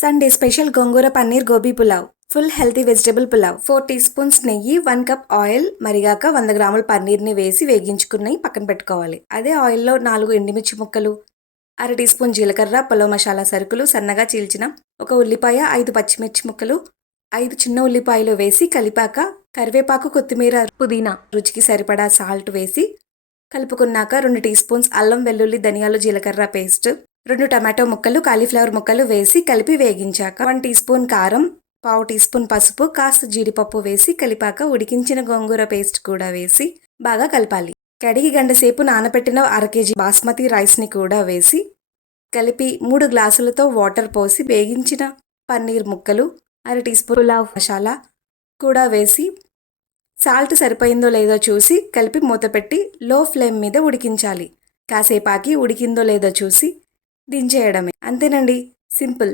Sunday special gongura paneer gobi pulao. Full healthy vegetable pulao. 4 teaspoons నెయ్యి, 1 cup oil మరిగాక 100 గ్రాముల పన్నీర్ని వేసి వేగించుకుని పక్కన పెట్టుకోవాలి. అదే ఆయిల్లో 4 ఎండుమిర్చి ముక్కలు, అర టీ స్పూన్ జీలకర్ర, పులావ్ మసాలా సరుకులు, సన్నగా చీల్చిన 1 ఉల్లిపాయ, 5 పచ్చిమిర్చి ముక్కలు, 5 చిన్న ఉల్లిపాయలు వేసి కలిపాక కరివేపాకు, కొత్తిమీర, పుదీనా, రుచికి సరిపడా సాల్ట్ వేసి కలుపుకున్నాక 2 టీ స్పూన్స్ అల్లం వెల్లుల్లి ధనియాలు జీలకర్ర పేస్ట్, 2 టమాటో ముక్కలు, కాలీఫ్లవర్ ముక్కలు వేసి కలిపి వేగించాక 1 టీ స్పూన్ కారం, పావు టీ స్పూన్ పసుపు, కాస్త జీడిపప్పు వేసి కలిపాక ఉడికించిన గోంగూర పేస్ట్ కూడా వేసి బాగా కలపాలి. కడిగి గంట సేపు నానబెట్టిన 1/2 కేజీ బాస్మతి రైస్ని కూడా వేసి కలిపి 3 గ్లాసులతో వాటర్ పోసి వేగించిన పన్నీర్ ముక్కలు, అర టీ స్పూన్ పులావ్ మసాలా కూడా వేసి సాల్ట్ సరిపోయిందో లేదో చూసి కలిపి మూతపెట్టి లో ఫ్లేమ్ మీద ఉడికించాలి. కాసేపాకి ఉడికిందో లేదో చూసి దించేయడమే. అంతేనండి, సింపుల్.